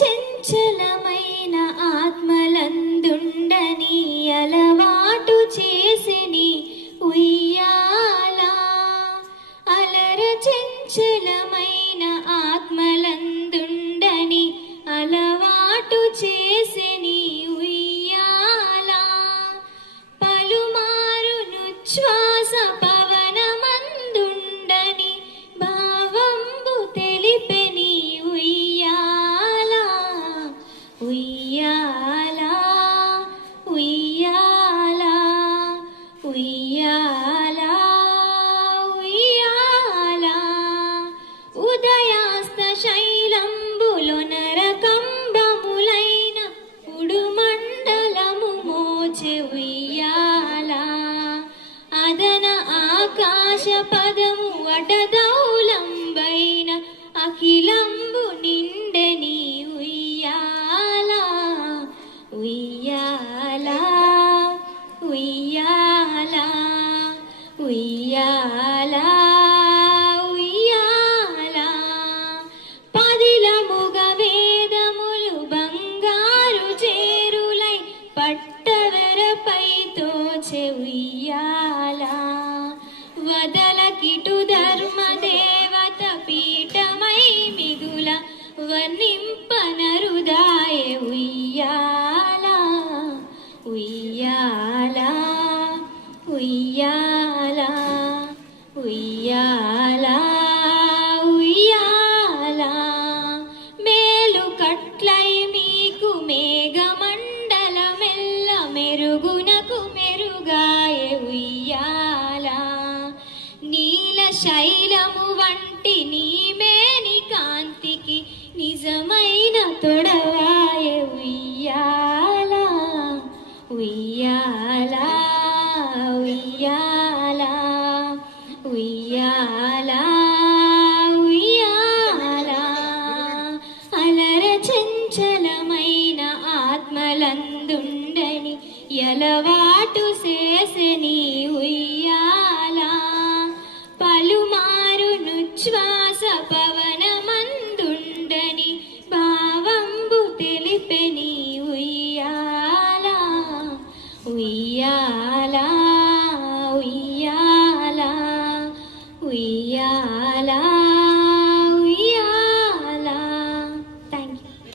చంచలమైన ఆత్మలందుండని అలవాటు చేసిని ఉయ్యాలా. అలర చంచలమైన ఆత్మ ఉయ్యాలా ఉయ్యాలా ఉయ్యాలా ఉయ్యాలా. ఉదయాస్త శైలంబులు నరకంబములైన ఉడుమండలము మోచె ఉయ్యాలా. అదన ఆకాశ పదము అటద ఉయ్యాలా ఉయ్యాలా. పదిలముగ వేదములు బంగారు చేరులై పట్టవెరపై శైలము వంటి నీమేని కాంతికి నిజమైన తొడవాయ ఉయ్యాల ఉయ్యాల ఉయ్యాల ఉయ్యాల ఉయ్యాల. అలర చంచలమైన ఆత్మలందుండని ఎలవాటు చేసని విశ్వాస పవనమందుండని భావంబు తెలిపెని ఉయ్యాల ఉయ్యాల ఉయ్యాల ఉయ్యాలా.